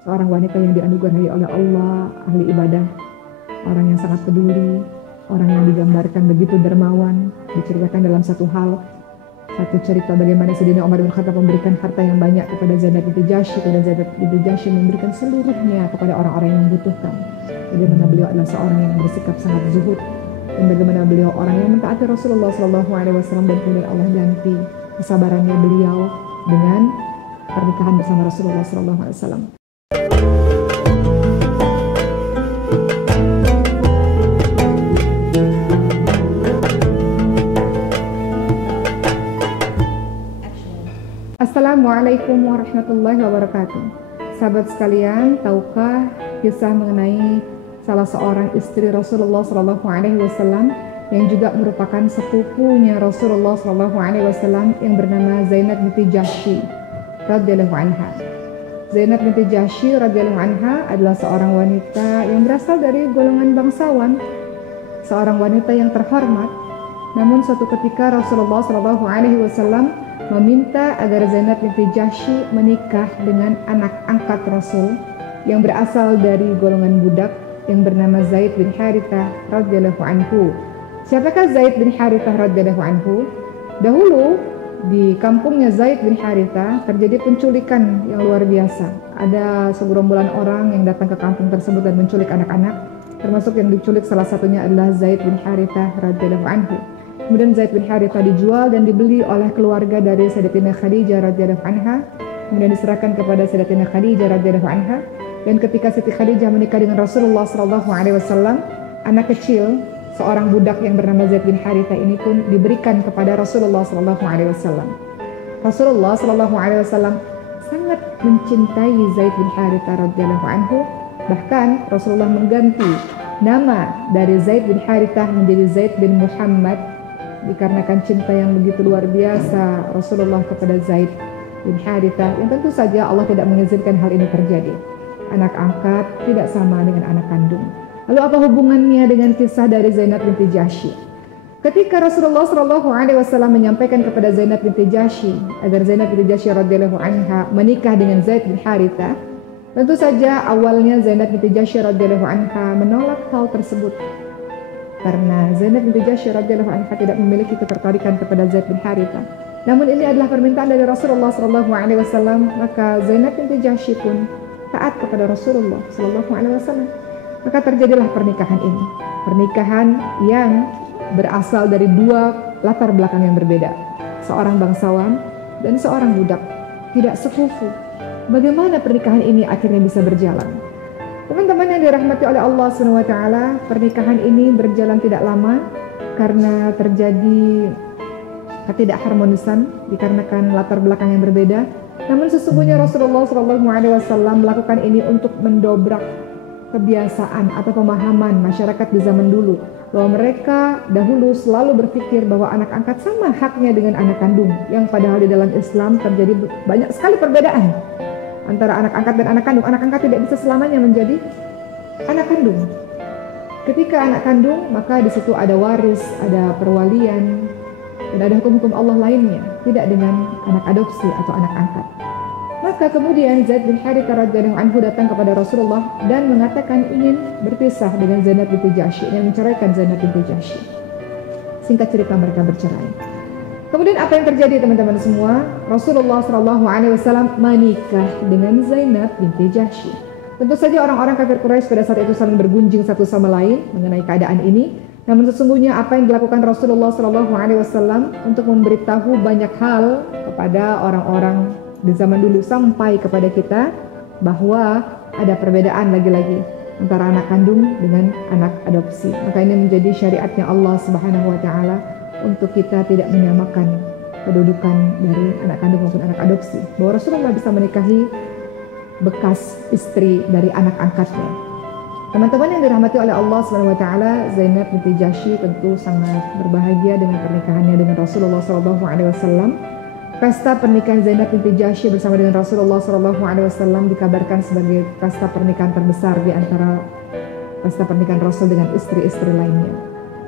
seorang wanita yang dianugerahi oleh Allah, ahli ibadah, orang yang sangat peduli, orang yang digambarkan begitu dermawan. Diceritakan dalam satu cerita bagaimana Sayyidina Umar bin Khattab memberikan harta yang banyak kepada Zainab binti Jahsy, dan Zainab binti Jahsy memberikan seluruhnya kepada orang-orang yang membutuhkan. Bagaimana beliau adalah seorang yang bersikap sangat zuhud, dan bagaimana beliau orang yang mentaati Rasulullah SAW, dan kemudian Allah ganti kesabarannya beliau dengan pernikahan bersama Rasulullah SAW. Assalamualaikum warahmatullahi wabarakatuh. Sahabat sekalian, tahukah kisah mengenai salah seorang istri Rasulullah SAW yang juga merupakan sepupunya Rasulullah SAW yang bernama Zainab binti Jahsy radhiyallahu anha. Zainab binti Jahsy radhiyallahu anha adalah seorang wanita yang berasal dari golongan bangsawan, seorang wanita yang terhormat. Namun suatu ketika Rasulullah SAW meminta agar Zainab binti Jahsy menikah dengan anak angkat Rasul yang berasal dari golongan budak yang bernama Zaid bin Harithah radhiyallahu anhu. Siapakah Zaid bin Harithah radhiyallahu anhu? Dahulu di kampungnya Zaid bin Harithah terjadi penculikan yang luar biasa. Ada segerombolan orang yang datang ke kampung tersebut dan menculik anak-anak, termasuk yang diculik salah satunya adalah Zaid bin Harithah radhiyallahu anhu. Kemudian Zaid bin Harithah dijual dan dibeli oleh keluarga dari Sayyidatina Khadijah radhiyallahu anha. Kemudian diserahkan kepada Sayyidatina Khadijah radhiyallahu anha. Dan ketika Siti Khadijah menikah dengan Rasulullah SAW, anak kecil, seorang budak yang bernama Zaid bin Harithah ini pun diberikan kepada Rasulullah SAW. Rasulullah SAW sangat mencintai Zaid bin Harithah radhiyallahu anhu. Bahkan Rasulullah mengganti nama dari Zaid bin Harithah menjadi Zaid bin Muhammad, dikarenakan cinta yang begitu luar biasa Rasulullah kepada Zaid bin Harithah, yang tentu saja Allah tidak mengizinkan hal ini terjadi. Anak angkat tidak sama dengan anak kandung. Lalu apa hubungannya dengan kisah dari Zainab binti Jahsy? Ketika Rasulullah SAW menyampaikan kepada Zainab binti Jahsy agar Zainab binti Jahsy radhiyallahu anha menikah dengan Zaid bin Harithah, tentu saja awalnya Zainab binti Jahsy radhiyallahu anha menolak hal tersebut. Karena Zainab binti Jahsy radhiyallahu anha tidak memiliki ketertarikan kepada Zaid bin Harithah. Namun ini adalah permintaan dari Rasulullah SAW, maka Zainab binti Jahsy pun taat kepada Rasulullah SAW. Maka terjadilah pernikahan ini. Pernikahan yang berasal dari dua latar belakang yang berbeda. Seorang bangsawan dan seorang budak, tidak sekufu. Bagaimana pernikahan ini akhirnya bisa berjalan? Teman-teman yang dirahmati oleh Allah SWT, pernikahan ini berjalan tidak lama karena terjadi ketidakharmonisan dikarenakan latar belakang yang berbeda. Namun sesungguhnya Rasulullah SAW melakukan ini untuk mendobrak kebiasaan atau pemahaman masyarakat di zaman dulu, bahwa mereka dahulu selalu berpikir bahwa anak angkat sama haknya dengan anak kandung, yang padahal di dalam Islam terjadi banyak sekali perbedaan antara anak angkat dan anak kandung. Anak angkat tidak bisa selamanya menjadi anak kandung. Ketika anak kandung, maka di situ ada waris, ada perwalian, dan ada hukum-hukum Allah lainnya, tidak dengan anak adopsi atau anak angkat. Maka kemudian Zaid bin Harithah radhiyallahu anhu datang kepada Rasulullah dan mengatakan ingin berpisah dengan Zainab binti Jahsy, ingin menceraikan Zainab binti Jahsy. Singkat cerita, mereka bercerai. Kemudian apa yang terjadi teman-teman semua? Rasulullah SAW menikah dengan Zainab binti Jahsy. Tentu saja orang-orang kafir Quraisy pada saat itu saling bergunjing satu sama lain mengenai keadaan ini. Namun sesungguhnya apa yang dilakukan Rasulullah SAW untuk memberitahu banyak hal kepada orang-orang di zaman dulu sampai kepada kita, bahwa ada perbedaan lagi-lagi antara anak kandung dengan anak adopsi. Maka ini menjadi syariatnya Allah Subhanahu wa Ta'ala untuk kita tidak menyamakan kedudukan dari anak kandung maupun anak adopsi, bahwa Rasulullah bisa menikahi bekas istri dari anak angkatnya. Teman-teman yang dirahmati oleh Allah Subhanahu wa Ta'ala, Zainab binti Jahsy tentu sangat berbahagia dengan pernikahannya dengan Rasulullah SAW. Pesta pernikahan Zainab binti Jahsy bersama dengan Rasulullah SAW dikabarkan sebagai pesta pernikahan terbesar di antara pesta pernikahan Rasul dengan istri-istri lainnya.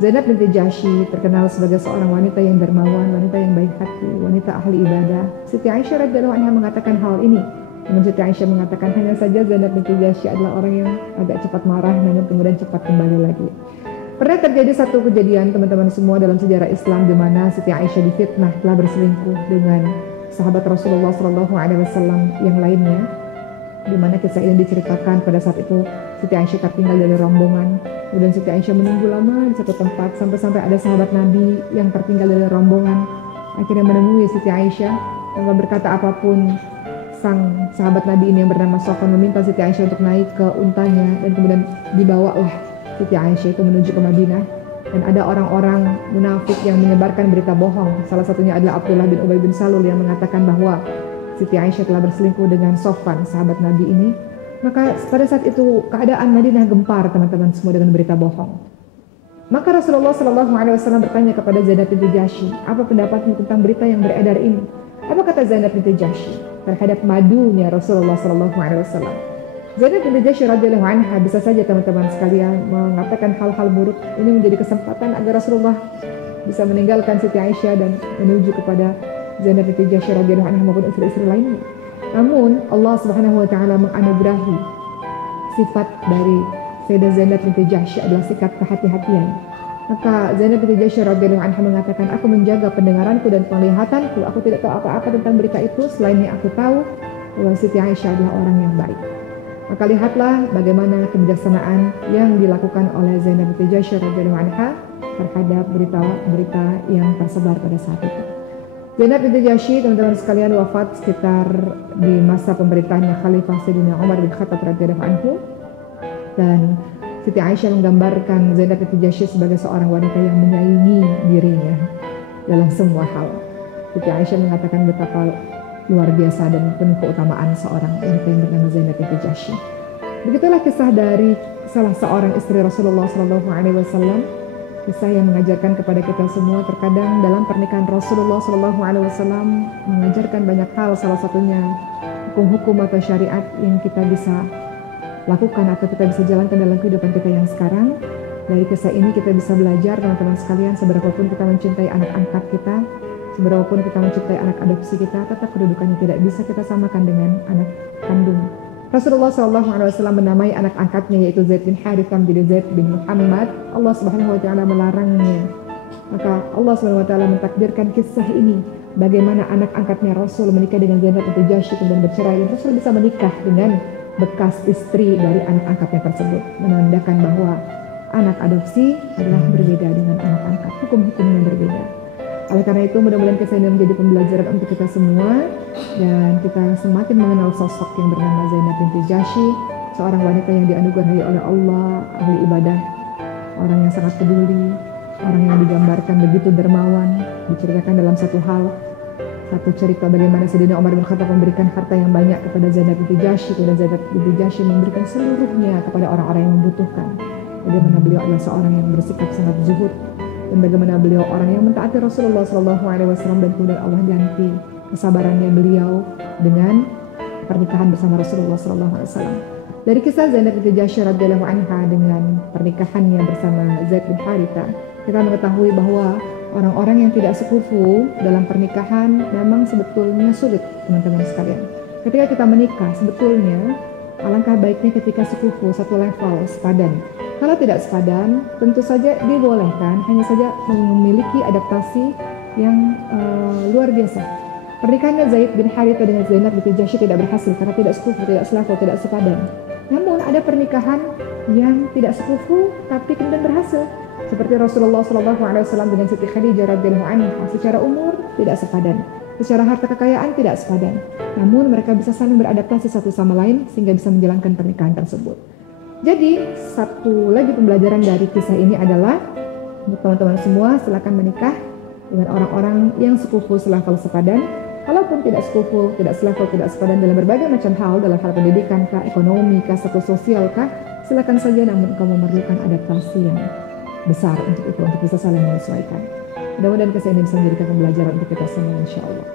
Zainab binti Jahsy terkenal sebagai seorang wanita yang dermawan, wanita yang baik hati, wanita ahli ibadah. Siti Aisyah radhiyallahu anha mengatakan hal ini Namun Siti Aisyah mengatakan hanya saja Zainab binti Jahsy adalah orang yang agak cepat marah namun kemudian cepat kembali lagi. Pernah terjadi satu kejadian teman-teman semua dalam sejarah Islam di mana Siti Aisyah difitnah telah berselingkuh dengan sahabat Rasulullah SAW yang lainnya, di mana kisah ini diceritakan pada saat itu Siti Aisyah tertinggal dari rombongan. Kemudian Siti Aisyah menunggu lama di satu tempat sampai ada sahabat Nabi yang tertinggal dari rombongan akhirnya menemui Siti Aisyah. Tanpa berkata apapun, sang sahabat Nabi ini yang bernama Sofwan meminta Siti Aisyah untuk naik ke untanya dan kemudian dibawalah Siti Aisyah itu menuju ke Madinah. Dan ada orang-orang munafik yang menyebarkan berita bohong. Salah satunya adalah Abdullah bin Ubay bin Salul yang mengatakan bahwa Siti Aisyah telah berselingkuh dengan Sofwan, sahabat Nabi ini. Maka pada saat itu keadaan Madinah gempar teman-teman semua dengan berita bohong. Maka Rasulullah SAW bertanya kepada Zainab binti Jahsy, apa pendapatmu tentang berita yang beredar ini? Apa kata Zainab binti Jahsy terhadap madunya Rasulullah SAW? Zainab binti Jahsy radhiyallahu anha bisa saja teman-teman sekalian mengatakan hal-hal buruk ini menjadi kesempatan agar Rasulullah bisa meninggalkan Siti Aisyah dan menuju kepada Zainab binti Jahsy radhiyallahu anha maupun istri-istri lainnya. Namun Allah Subhanahu wa taala menganugerahi sifat dari Sayyidah Zainab binti Jahsy adalah sikap kehati-hatian. Maka Zainab binti Jahsy radhiyallahu anha mengatakan, aku menjaga pendengaranku dan penglihatanku. Aku tidak tahu apa-apa tentang berita itu selain yang aku tahu bahwa Siti Aisyah adalah orang yang baik. Maka lihatlah bagaimana kebijaksanaan yang dilakukan oleh Zainab binti Jahsy radhiyallahu anha terhadap berita-berita yang tersebar pada saat itu. Zainab binti Jahsy teman-teman sekalian wafat sekitar di masa pemerintahannya Khalifah Sayyidina Umar bin Khattab radhiyallahu anhu, dan Siti Aisyah menggambarkan Zainab binti Jahsy sebagai seorang wanita yang menyaingi dirinya dalam semua hal. Siti Aisyah mengatakan betapa luar biasa dan penuh keutamaan seorang wanita yang bernama Zainab binti Jahsy. Begitulah kisah dari salah seorang istri Rasulullah SAW, kisah yang mengajarkan kepada kita semua. Terkadang dalam pernikahan Rasulullah SAW mengajarkan banyak hal, salah satunya hukum-hukum atau syariat yang kita bisa lakukan atau kita bisa jalankan dalam kehidupan kita yang sekarang. Dari kisah ini kita bisa belajar teman-teman sekalian, seberapapun kita mencintai anak angkat kita, seberapapun kita mencintai anak adopsi kita, tetap kedudukannya tidak bisa kita samakan dengan anak kandung. Rasulullah SAW menamai anak angkatnya yaitu Zaid bin Harithah menjadi Zaid bin Muhammad. Allah Subhanahu Wa Taala melarangnya. Maka Allah Subhanahu Wa Taala mentakdirkan kisah ini, bagaimana anak angkatnya Rasul menikah dengan Zainab binti Jahsy kemudian bercerai, dan Rasul bisa menikah dengan bekas istri dari anak angkatnya tersebut, menandakan bahwa anak adopsi adalah berbeda dengan anak angkat, hukum-hukumnya berbeda. Oleh karena itu mudah-mudahan kisah ini menjadi pembelajaran untuk kita semua dan kita semakin mengenal sosok yang bernama Zainab binti Jahsy, seorang wanita yang dianugerahi oleh Allah, ahli ibadah, orang yang sangat peduli, orang yang digambarkan begitu dermawan. Diceritakan dalam satu cerita bagaimana Sayyidina Umar bin Khattab memberikan harta yang banyak kepada Zainab binti Jahsy, dan Zainab binti Jahsy memberikan seluruhnya kepada orang-orang yang membutuhkan. Bagaimana beliau adalah seorang yang bersikap sangat zuhud, dan bagaimana beliau orang yang mentaati Rasulullah SAW, dan kemudian Allah ganti kesabarannya beliau dengan pernikahan bersama Rasulullah SAW. Dari kisah Zainab binti Jahsy radhiyallahu anha dengan pernikahannya bersama Zaid bin Harithah, kita mengetahui bahwa orang-orang yang tidak sekufu dalam pernikahan memang sebetulnya sulit teman-teman sekalian. Ketika kita menikah sebetulnya alangkah baiknya ketika sekufu satu level sepadan. Kalau tidak sepadan, tentu saja dibolehkan, hanya saja memiliki adaptasi yang luar biasa. Pernikahannya Zaid bin Harithah dengan Zainab binti Jahsy tidak berhasil karena tidak sekufu, tidak selevel, tidak sepadan. Namun ada pernikahan yang tidak sekufu tapi kemudian berhasil, seperti Rasulullah SAW dengan Siti Khadijah radhiyallahu anha. Secara umur tidak sepadan, secara harta kekayaan tidak sepadan, namun mereka bisa saling beradaptasi satu sama lain sehingga bisa menjalankan pernikahan tersebut. Jadi satu lagi pembelajaran dari kisah ini adalah untuk teman-teman semua, silakan menikah dengan orang-orang yang sekufu selevel sepadan. Kalaupun tidak sekufu, tidak selevel, tidak sepadan dalam berbagai macam hal, dalam hal pendidikan kah, ekonomi kah, status sosial kah, silakan saja, namun kamu memerlukan adaptasi yang besar untuk itu, untuk bisa saling menyesuaikan. Mudah-mudahan kisah ini bisa menjadikan pembelajaran untuk kita semua, insya Allah.